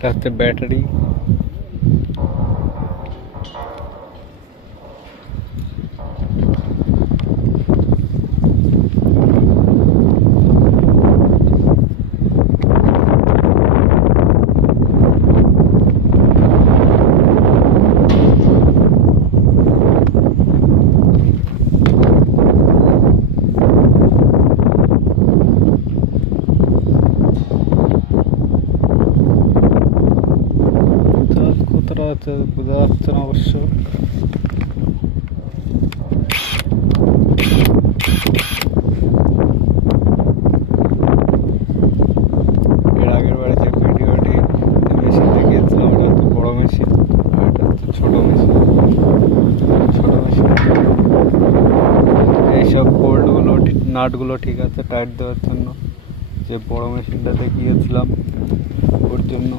তাতে ব্যাটারি আছে বোঝা যাচ্ছে না অবশ্য। এর আগের বারে যে ভিডিওটি মেশিন দেখিয়েছিলাম ওটা হচ্ছে বড় মেশিন, আর এটা হচ্ছে ছোট মেশিন। এইসব বোল্টগুলো নাটগুলো ঠিক আছে টাইট দেওয়ার জন্য। যে বড় মেশিনটা দেখিয়েছিলাম ওর জন্য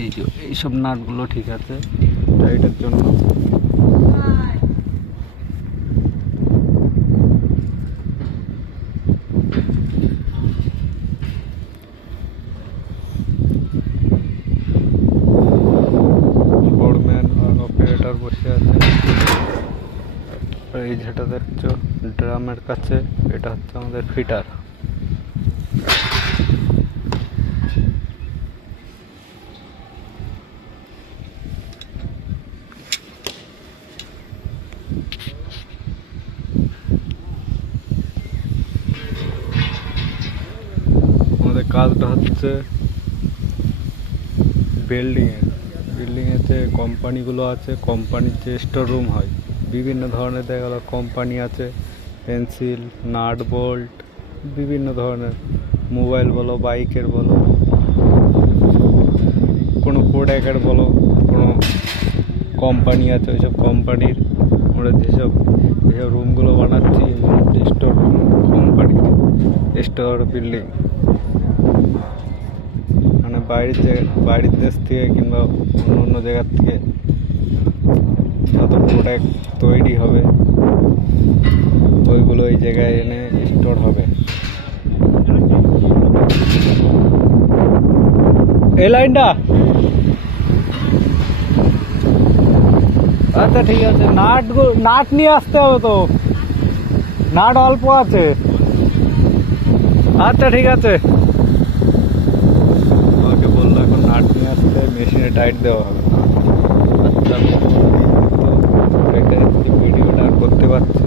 এই যে এইসব নাটগুলো ঠিক আছে টাইটের জন্য। ফোরম্যান আর অপারেটর বসে আছে। আর এই যেটা দেখছো ড্রামের কাছে, এটা হচ্ছে আমাদের ফিটার। আমাদের কাজটা হচ্ছে বিল্ডিংয়েতে কোম্পানিগুলো আছে, কোম্পানির যে স্টোর রুম হয় বিভিন্ন ধরনের, দেখা গেলো কোম্পানি আছে, পেন্সিল, নাট বোল্ট, বিভিন্ন ধরনের মোবাইল বলো, বাইকের বলো, কোনো প্রোডাক্টের বলো, কোনো কোম্পানি আছে, ওইসব কোম্পানির আমরা যেসব রুমগুলো বানাচ্ছি স্টোর রুম, কোম্পানির স্টোর বিল্ডিং, মানে বাইরের দেশ থেকে কিংবা অন্য অন্য জায়গার থেকে যত প্রোডাক্ট তৈরি হবে ওইগুলো এই জায়গায় এনে স্টোর হবে। এই লাইনটা আচ্ছা ঠিক আছে। নাট নিয়ে আসতে হবে তো, নাট অল্প আছে। আচ্ছা ঠিক আছে, আমাকে বললো এখন নাট নিয়ে আসতে, মেশিনে টাইট দেওয়া হবে। আচ্ছা ভিডিওটা করতে পারছি